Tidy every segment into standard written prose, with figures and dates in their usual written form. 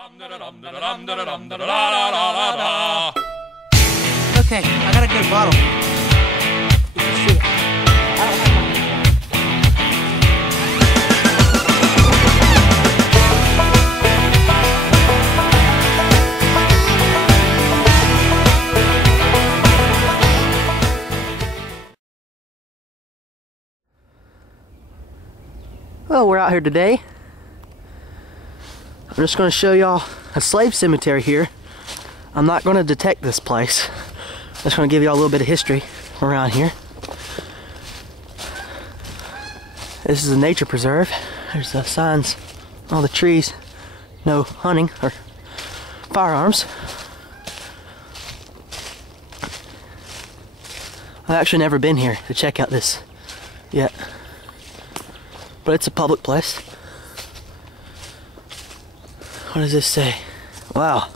Okay, I gotta get a bottle. You can see it. I don't have my... Well, we're out here today. I'm just going to show y'all a slave cemetery here. I'm not going to detect this place. I'm just going to give y'all a little bit of history around here. This is a nature preserve. There's the signs, all the trees. No hunting or firearms. I've actually never been here to check out this yet. But it's a public place. What does this say? Wow,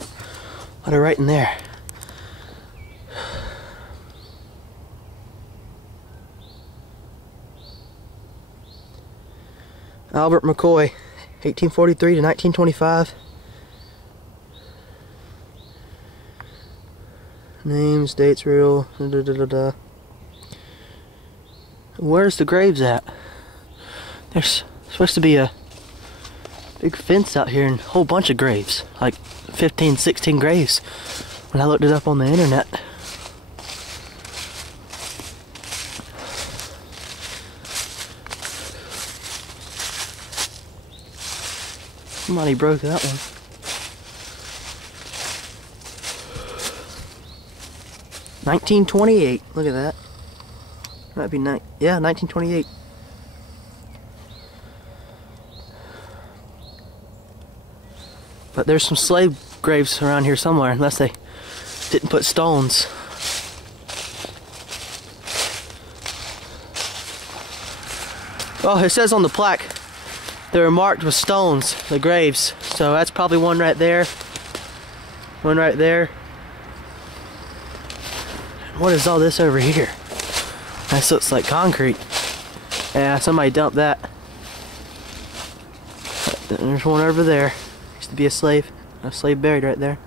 what a writing there. Albert McCoy, 1843 to 1925. Names, dates, real. Where's the graves at? There's supposed to be a big fence out here and a whole bunch of graves, like 15, 16 graves when I looked it up on the internet. Somebody broke that one. $1928. Look at that. Might be 1928. But there's some slave graves around here somewhere, unless they didn't put stones. Well, it says on the plaque they were marked with stones, the graves. So that's probably one right there. One right there. What is all this over here? This looks like concrete. Yeah, somebody dumped that. There's one over there. Used to be a slave buried right there.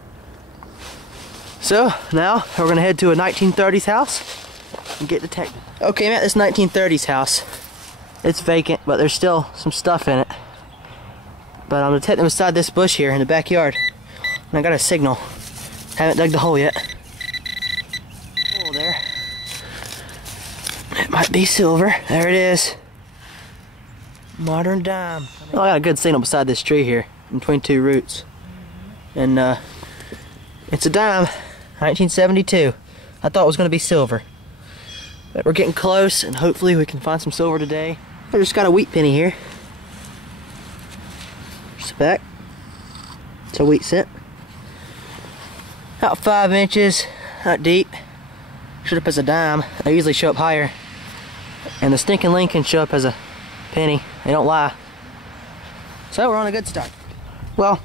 So now we're gonna head to a 1930s house and get detected. Okay, I'm at this 1930s house. It's vacant, but there's still some stuff in it. But I'm detecting beside this bush here in the backyard. And I got a signal. Haven't dug the hole yet. Oh, there. It might be silver. There it is. Modern dime. Oh, I got a good signal beside this tree here, in between two roots. And it's a dime, 1972. I thought it was going to be silver. But we're getting close, and hopefully we can find some silver today. I just got a wheat penny here. Just back. It's a wheat cent. About 5 inches, not deep. Showed up as a dime. They usually show up higher. And the stinking Lincoln show up as a penny. They don't lie. So we're on a good start. Well,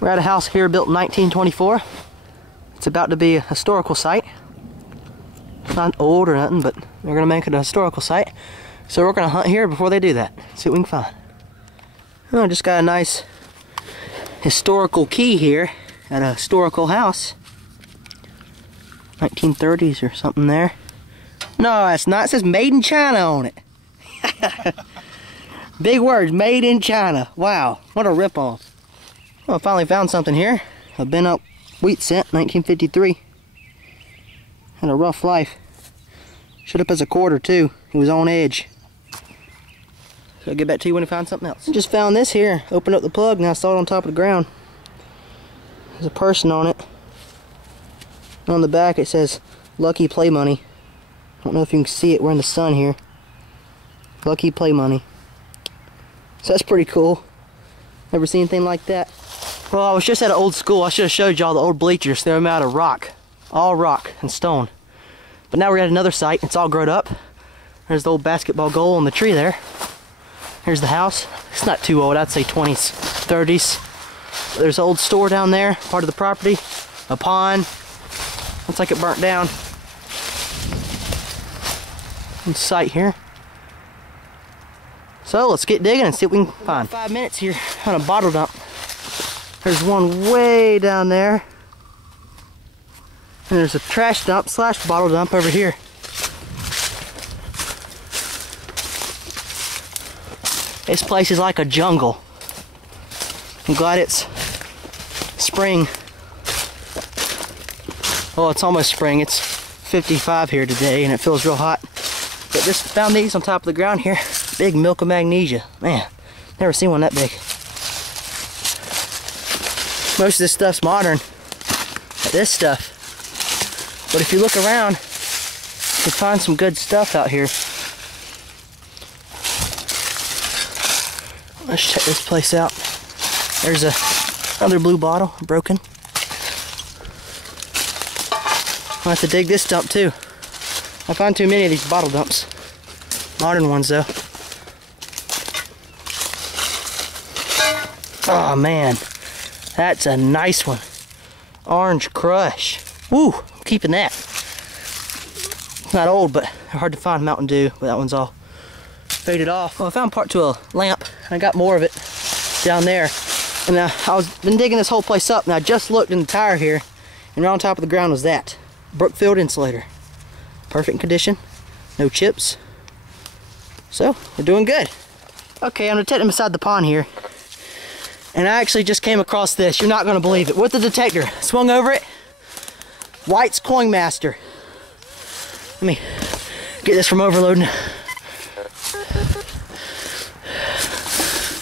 we're at a house here built in 1924. It's about to be a historical site. It's not old or nothing, but they're gonna make it a historical site. So we're gonna hunt here before they do that. See what we can find. Oh, I just got a nice historical key here at a historical house. 1930s or something there. No, it's not. It says made in China on it. Big words, made in China. Wow, what a ripoff. Well, I finally found something here. A bent up wheat cent, 1953. Had a rough life. Showed up as a quarter too. It was on edge. So I'll get back to you when I find something else. Just found this here. Opened up the plug and I saw it on top of the ground. There's a person on it. On the back it says Lucky Play Money. I don't know if you can see it. We're in the sun here. Lucky Play Money. So that's pretty cool. Never seen anything like that. Well, I was just at an old school. I should have showed y'all the old bleachers. They're made out of rock. All rock and stone. But now we're at another site. It's all grown up. There's the old basketball goal on the tree there. Here's the house. It's not too old. I'd say 20s, 30s. There's an old store down there, part of the property. A pond. Looks like it burnt down. On site here. So let's get digging and see what we can find. 5 minutes here on a bottle dump. There's one way down there. And there's a trash dump slash bottle dump over here. This place is like a jungle. I'm glad it's spring. Well, it's almost spring. It's 55 here today and it feels real hot. But just found these on top of the ground here. Big milk of magnesia. Man, never seen one that big. Most of this stuff's modern. This stuff. But if you look around, you can find some good stuff out here. Let's check this place out. There's another blue bottle, broken. I'll have to dig this dump too. I find too many of these bottle dumps. Modern ones though. Oh man, that's a nice one. Orange Crush. Woo, I'm keeping that. It's not old, but hard to find Mountain Dew, but that one's all faded off. Well, I found part to a lamp, and I got more of it down there. And been digging this whole place up, and I just looked in the tire here, and right on top of the ground was that. Brookfield insulator. Perfect condition, no chips. So, we're doing good. Okay, I'm detecting beside the pond here. And I actually just came across this. You're not gonna believe it. With the detector. Swung over it. White's Coin Master. Let me get this from overloading.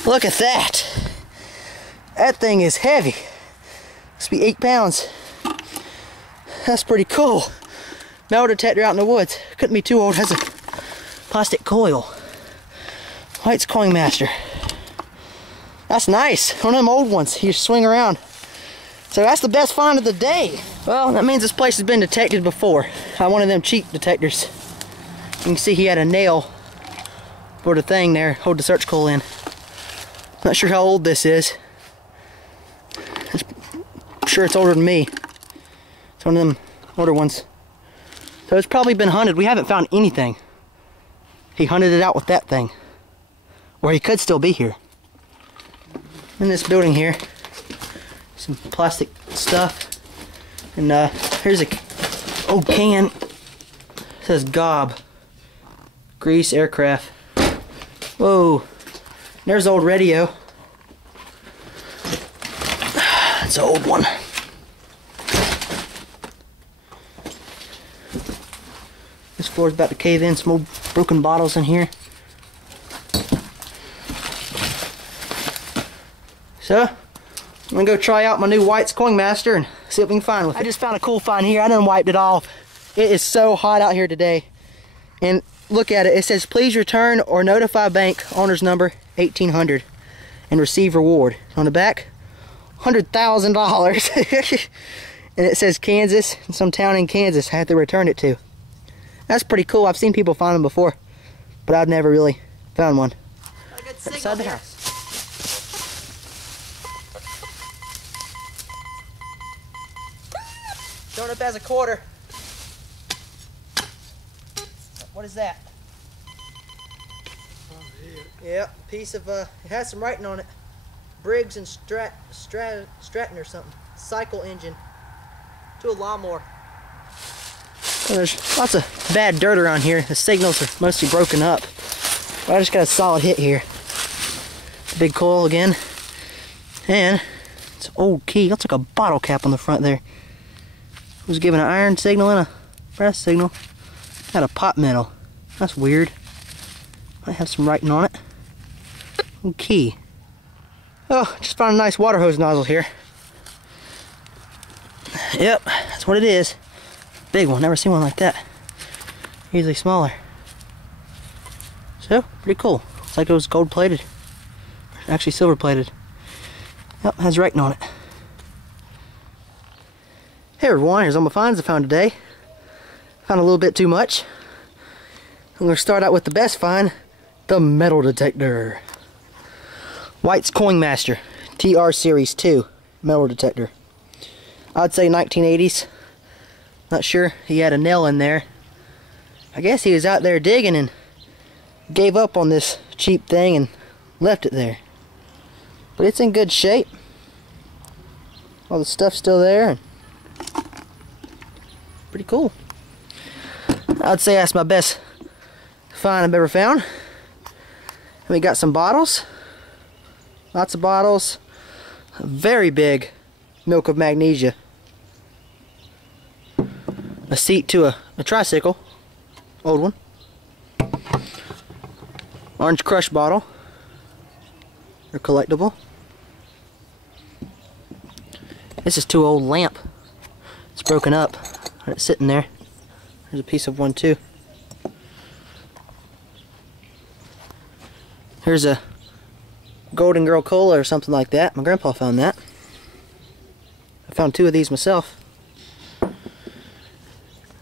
Look at that. That thing is heavy. Must be 8 pounds. That's pretty cool. Metal detector out in the woods. Couldn't be too old. Has a plastic coil. White's Coin Master. That's nice. One of them old ones. You swing around. So that's the best find of the day. Well, that means this place has been detected before. One of them cheap detectors. You can see he had a nail for the thing there. Hold the search coal in. Not sure how old this is. I'm sure it's older than me. It's one of them older ones. So it's probably been hunted. We haven't found anything. He hunted it out with that thing. Or he could still be here. In this building here, some plastic stuff. And here's a old can. It says Gob. Grease aircraft. Whoa. There's the old radio. It's an old one. This floor's about to cave in. Some old broken bottles in here. So, I'm gonna go try out my new White's Coin Master and see what we can find with it. I just found a cool find here. I done wiped it off. It is so hot out here today. And look at it. It says, please return or notify bank owner's number 1800 and receive reward. On the back, $100,000. And it says Kansas, some town in Kansas I have to return it to. That's pretty cool. I've seen people find them before, but I've never really found one. Outside the house. Showing up as a quarter. What is that? Oh, yeah. Yep, piece of, it has some writing on it. Briggs and Stratton or something. Cycle engine to a lawnmower. Well, there's lots of bad dirt around here. The signals are mostly broken up. But I just got a solid hit here. Big coil again. And it's an old key. Looks like a bottle cap on the front there. It was given an iron signal and a brass signal. Got a pot metal. That's weird. Might have some writing on it. Old key. Oh, just found a nice water hose nozzle here. Yep, that's what it is. Big one, never seen one like that. Usually smaller. So, pretty cool. Looks like it was gold plated. Actually silver plated. Yep, has writing on it. Hey everyone, here's all my finds I found today. Found a little bit too much. I'm going to start out with the best find, the metal detector. White's Coin Master, TR Series 2 metal detector. I'd say 1980s. Not sure. He had a nail in there. I guess he was out there digging and gave up on this cheap thing and left it there. But it's in good shape. All the stuff's still there. And pretty cool. I'd say that's my best find I've ever found. And we got some bottles. Lots of bottles. A very big milk of magnesia. A seat to a tricycle. Old one. Orange Crush bottle. They're collectible. This is too old lamp. It's broken up. It's sitting there. There's a piece of one too. Here's a Golden Girl Cola or something like that. My grandpa found that. I found two of these myself.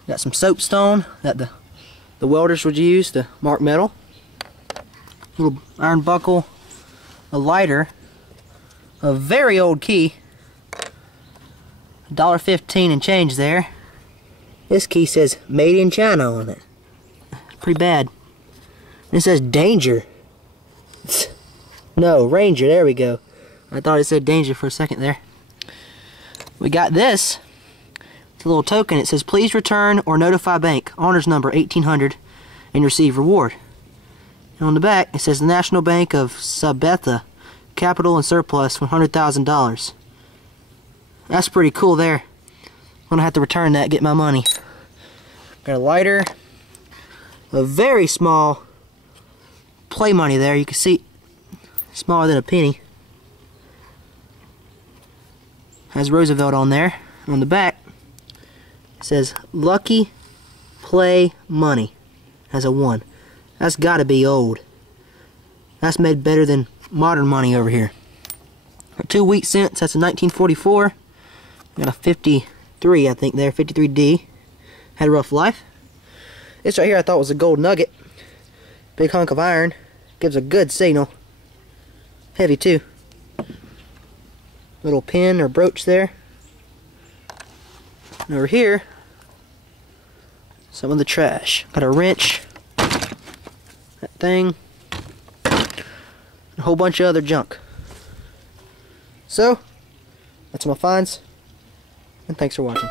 Got some soapstone that the welders would use to mark metal. Little iron buckle. A lighter. A very old key. $1.15 and change there. This key says made in China on it. Pretty bad. It says danger. No, Ranger, there we go. I thought it said danger for a second there. We got this. It's a little token. It says please return or notify bank. Honors number 1800 and receive reward. And on the back it says the National Bank of Sabetha. Capital and surplus $100,000. That's pretty cool there. I'm gonna have to return that, get my money. Got a lighter. A very small play money there. You can see smaller than a penny. Has Roosevelt on there. On the back it says Lucky Play Money. Has a 1. That's gotta be old. That's made better than modern money over here. 2 wheat cents, that's a 1944. Got a 53, I think there, 53D. Had a rough life. This right here I thought was a gold nugget. Big hunk of iron. Gives a good signal. Heavy too. Little pin or brooch there. And over here, some of the trash. Got a wrench. That thing. A whole bunch of other junk. So, that's my finds. And thanks for watching.